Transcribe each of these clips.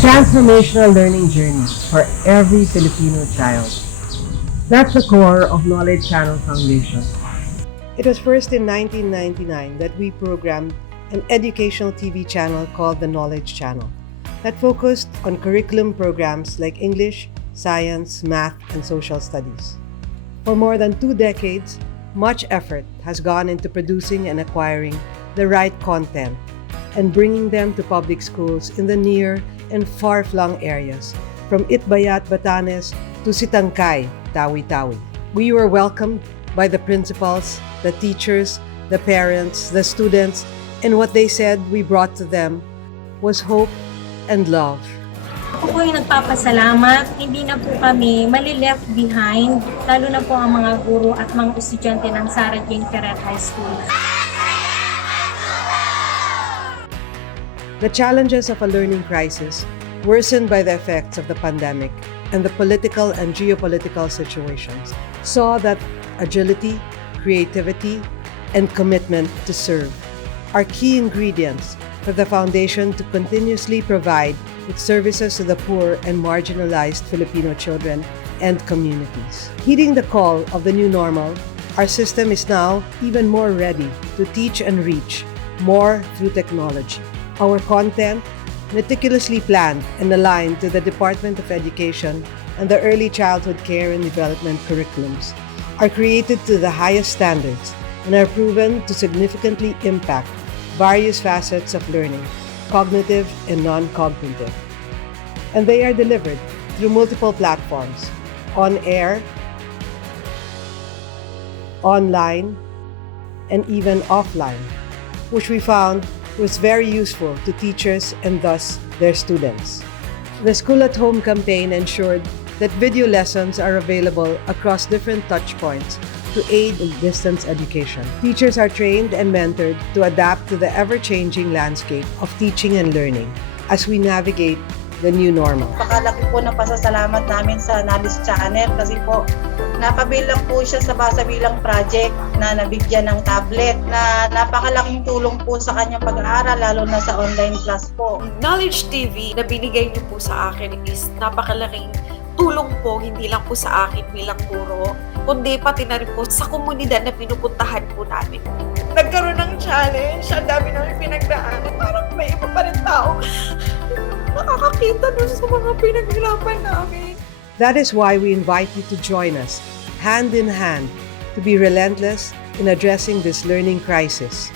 Transformational learning journey for every Filipino child. That's the core of Knowledge Channel Foundation. It was first in 1999 that we programmed an educational TV channel called the Knowledge Channel that focused on curriculum programs like English, science, math, and social studies. For more than 2 decades, much effort has gone into producing and acquiring the right content and bringing them to public schools in the near and far-flung areas, from Itbayat, Batanes to Sitangkay, Tawi-Tawi. We were welcomed by the principals, the teachers, the parents, the students, and what they said we brought to them was hope and love. Ako po yung nagpapasalamat, hindi na po kami mali-left behind, lalo na po ang mga guro at mga estudyante ng Sarah Jane Ferrer High School. The challenges of a learning crisis, worsened by the effects of the pandemic and the political and geopolitical situations, saw that agility, creativity, and commitment to serve are key ingredients for the foundation to continuously provide its services to the poor and marginalized Filipino children and communities. Heeding the call of the new normal, our system is now even more ready to teach and reach more through technology. Our content, meticulously planned and aligned to the Department of Education and the Early Childhood Care and Development curriculums, are created to the highest standards and are proven to significantly impact various facets of learning, cognitive and non-cognitive. And they are delivered through multiple platforms, on air, online, and even offline, which we found was very useful to teachers and thus their students. The School at Home campaign ensured that video lessons are available across different touchpoints to aid in distance education. Teachers are trained and mentored to adapt to the ever-changing landscape of teaching and learning as we navigate the new normal. Napakalaki po ng pasasalamat namin sa Knowledge Channel kasi po napabilang po siya sa Basabilang Project na nabigyan ng tablet na napakalaking tulong po sa kanyang pag-aaral lalo na sa online class po. Knowledge TV na binigay niyo po sa akin is napakalaking tulong po, hindi lang po sa akin bilang guro, kundi pati na rin po sa komunidad na pinupuntahan po namin. Nagkaroon ng challenge, ang dami namin pinagdaanan, parang may iba pa rin tao nakakakita dun sa mga pinaghirapan namin. That is why we invite you to join us, hand in hand, to be relentless in addressing this learning crisis,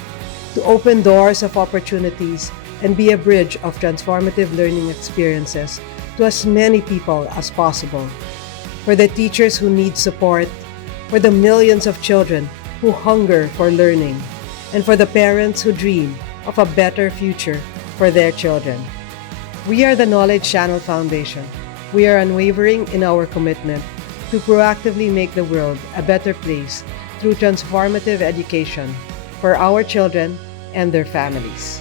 to open doors of opportunities and be a bridge of transformative learning experiences to as many people as possible. For the teachers who need support, for the millions of children who hunger for learning, and for the parents who dream of a better future for their children. We are the Knowledge Channel Foundation. We are unwavering in our commitment to proactively make the world a better place through transformative education for our children and their families.